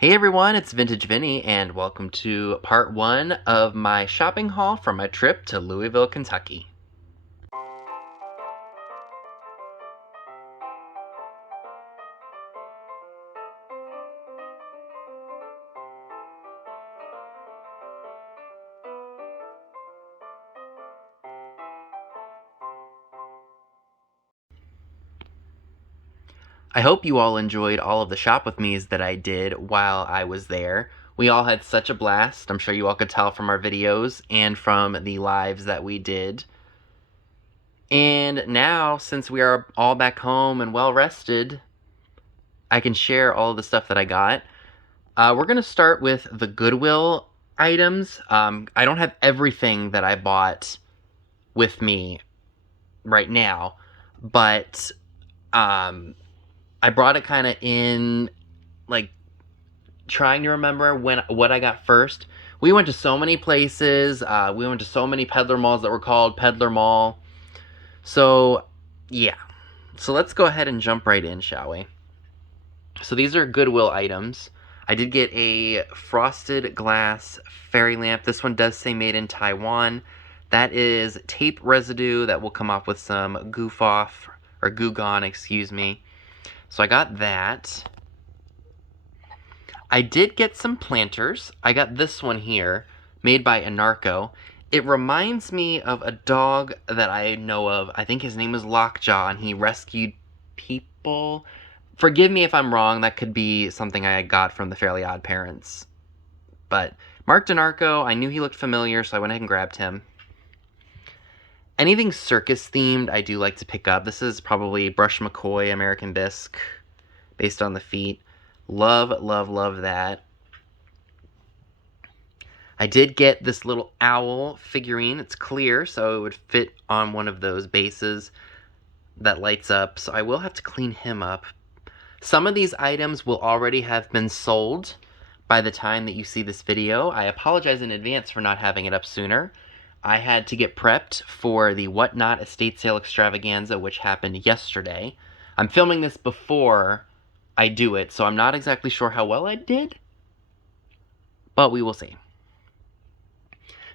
Hey everyone, it's Vintage Vinny, and welcome to part 1 of my shopping haul from my trip to Louisville, Kentucky. I hope you all enjoyed all of the shop with me's that I did while I was there. We all had such a blast. I'm sure you all could tell from our videos and from the lives that we did. And now, since we are all back home and well rested, I can share all of the stuff that I got. We're going to start with the Goodwill items. I don't have everything that I bought with me right now, but I brought it kind of in, like, trying to remember what I got first. We went to so many places. We went to so many peddler malls that were called Peddler Mall. So, yeah. So let's go ahead and jump right in, shall we? So these are Goodwill items. I did get a frosted glass fairy lamp. This one does say made in Taiwan. That is tape residue that will come off with some goof off, or goo gone, excuse me. So I got that. I did get some planters. I got this one here, made by Anarco. It reminds me of a dog that I know of. I think his name is Lockjaw, and he rescued people. Forgive me if I'm wrong. That could be something I got from the Fairly Odd Parents. But Mark Anarco, I knew he looked familiar, so I went ahead and grabbed him. Anything circus themed, I do like to pick up. This is probably Brush McCoy American Bisque, based on the feet. Love, love, love that. I did get this little owl figurine. It's clear, so it would fit on one of those bases that lights up. So I will have to clean him up. Some of these items will already have been sold by the time that you see this video. I apologize in advance for not having it up sooner. I had to get prepped for the Whatnot estate sale extravaganza, which happened yesterday. I'm filming this before I do it, so I'm not exactly sure how well I did, but we will see.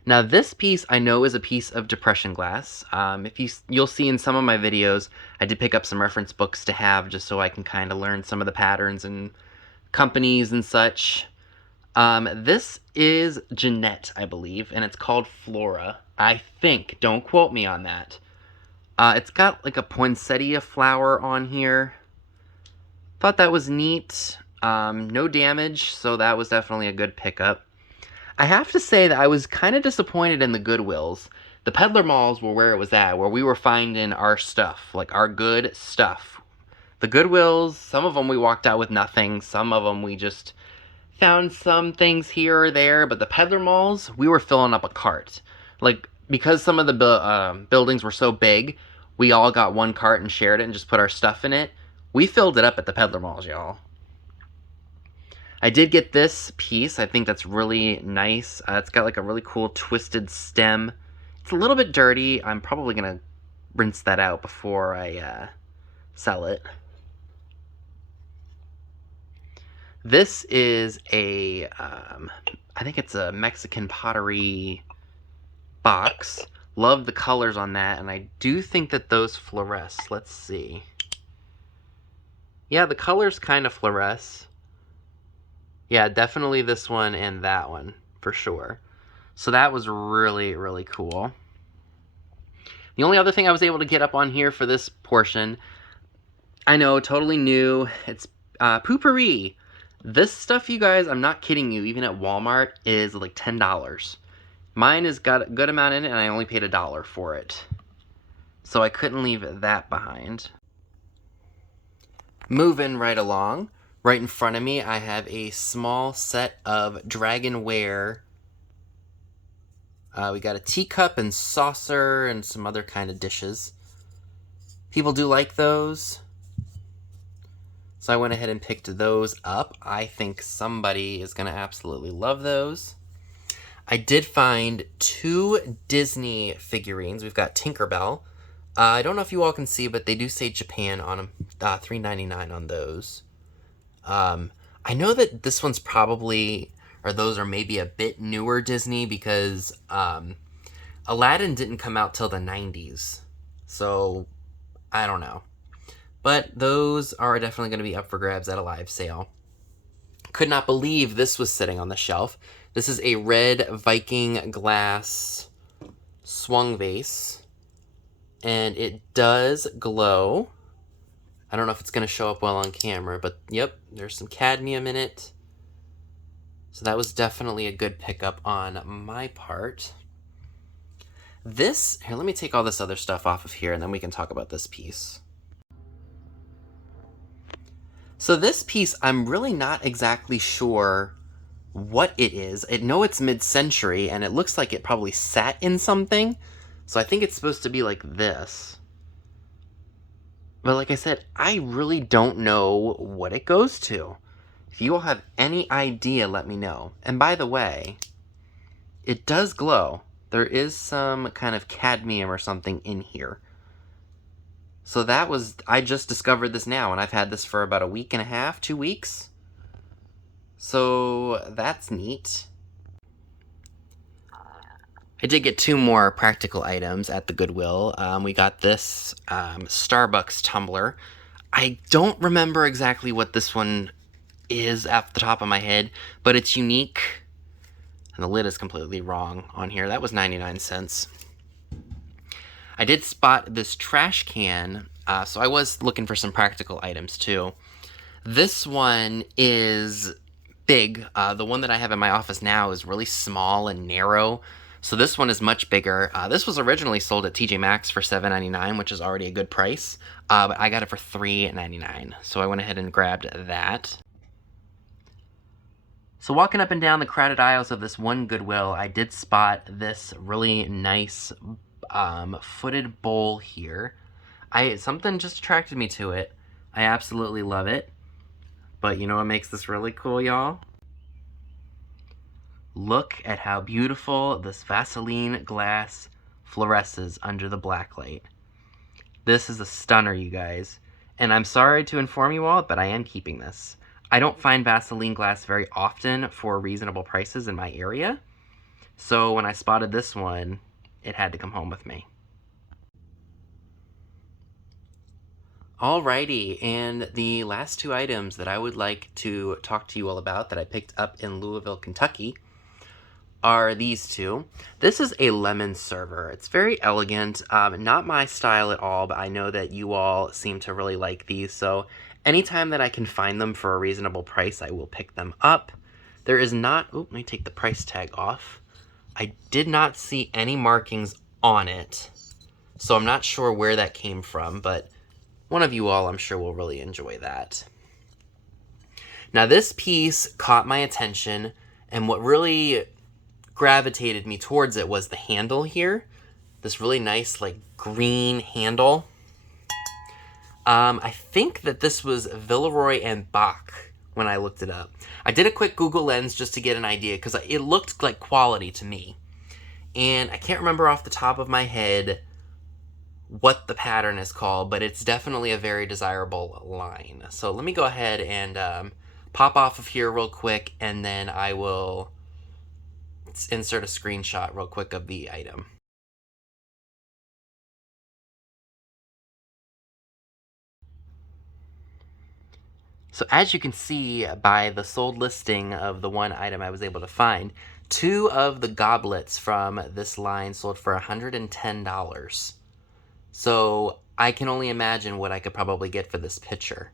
Now this piece I know is a piece of depression glass. You'll see in some of my videos, I did pick up some reference books to have just so I can kind of learn some of the patterns and companies and such. This is Jeanette, I believe, and it's called Flora. I think. Don't quote me on that. It's got like a poinsettia flower on here. Thought that was neat. No damage, so that was definitely a good pickup. I have to say that I was kind of disappointed in the Goodwills. The peddler malls were where it was at, where we were finding our stuff, like our good stuff. The Goodwills, some of them we walked out with nothing. Some of them we just found some things here or there. But the peddler malls, we were filling up a cart. Like, because some of the buildings were so big, we all got one cart and shared it and just put our stuff in it. We filled it up at the peddler malls, y'all. I did get this piece. I think that's really nice. It's got like a really cool twisted stem. It's a little bit dirty. I'm probably going to rinse that out before I sell it. This is a, I think it's a Mexican pottery box. Love the colors on that, and I do think that those fluoresce. Let's see. Yeah, the colors kind of fluoresce. Yeah, definitely this one and that one, for sure. So that was really, really cool. The only other thing I was able to get up on here for this portion, I know, totally new, it's Poopery. This stuff, you guys, I'm not kidding you, even at Walmart, is like $10. Mine has got a good amount in it, and I only paid $1 for it. So I couldn't leave that behind. Moving right along. Right in front of me, I have a small set of Dragonware. We got a teacup and saucer and some other kind of dishes. People do like those. So I went ahead and picked those up. I think somebody is going to absolutely love those. I did find 2 Disney figurines. We've got Tinkerbell. I don't know if you all can see, but they do say Japan on them. $3.99 on those. I know that this one's probably, or those are maybe a bit newer Disney because Aladdin didn't come out till the 90s. So, I don't know. But those are definitely going to be up for grabs at a live sale. Could not believe this was sitting on the shelf. This is a red Viking glass swung vase. And it does glow. I don't know if it's going to show up well on camera, but yep, there's some cadmium in it. So that was definitely a good pickup on my part. This, here, let me take all this other stuff off of here and then we can talk about this piece. So this piece, I'm really not exactly sure what it is. I know it's mid-century and it looks like it probably sat in something. So I think it's supposed to be like this. But like I said, I really don't know what it goes to. If you all have any idea, let me know. And by the way, it does glow. There is some kind of cadmium or something in here. So that was, I just discovered this now, and I've had this for about a week and a half, 2 weeks. So that's neat. I did get 2 more practical items at the Goodwill. We got this Starbucks tumbler. I don't remember exactly what this one is off the top of my head, but it's unique. And the lid is completely wrong on here. That was 99 cents. I did spot this trash can, so I was looking for some practical items too. This one is big. The one that I have in my office now is really small and narrow. So this one is much bigger. This was originally sold at TJ Maxx for $7.99, which is already a good price. But I got it for $3.99. So I went ahead and grabbed that. So walking up and down the crowded aisles of this one Goodwill, I did spot this really nice footed bowl here. Something just attracted me to it. I absolutely love it. But you know what makes this really cool, y'all? Look at how beautiful this Vaseline glass fluoresces under the black light. This is a stunner, you guys. And I'm sorry to inform you all, but I am keeping this. I don't find Vaseline glass very often for reasonable prices in my area. So when I spotted this one, it had to come home with me. Alrighty, and the last 2 items that I would like to talk to you all about that I picked up in Louisville, Kentucky are these 2. This is a lemon server. It's very elegant, not my style at all, but I know that you all seem to really like these, so anytime that I can find them for a reasonable price, I will pick them up. There is not, let me take the price tag off. I did not see any markings on it, so I'm not sure where that came from, but one of you all, I'm sure, will really enjoy that. Now, this piece caught my attention, and what really gravitated me towards it was the handle here. This really nice, like, green handle. I think that this was Villeroy and Bach when I looked it up. I did a quick Google Lens just to get an idea, because it looked like quality to me. And I can't remember off the top of my head what the pattern is called, but it's definitely a very desirable line. So let me go ahead and pop off of here real quick, and then I will insert a screenshot real quick of the item. So as you can see by the sold listing of the one item I was able to find, 2 of the goblets from this line sold for $110. So I can only imagine what I could probably get for this pitcher.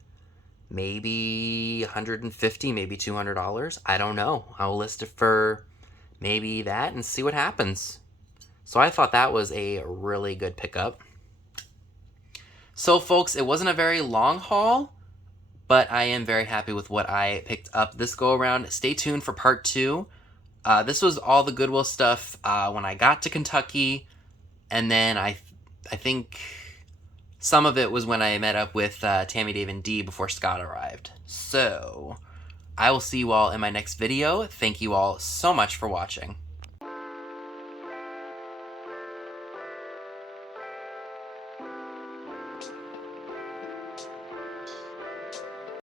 Maybe $150, maybe $200. I don't know. I'll list it for maybe that and see what happens. So I thought that was a really good pickup. So folks, it wasn't a very long haul, but I am very happy with what I picked up this go around. Stay tuned for part 2. This was all the Goodwill stuff when I got to Kentucky, and then I think some of it was when I met up with Tammy, Dave, and Dee before Scott arrived. So I will see you all in my next video. Thank you all so much for watching.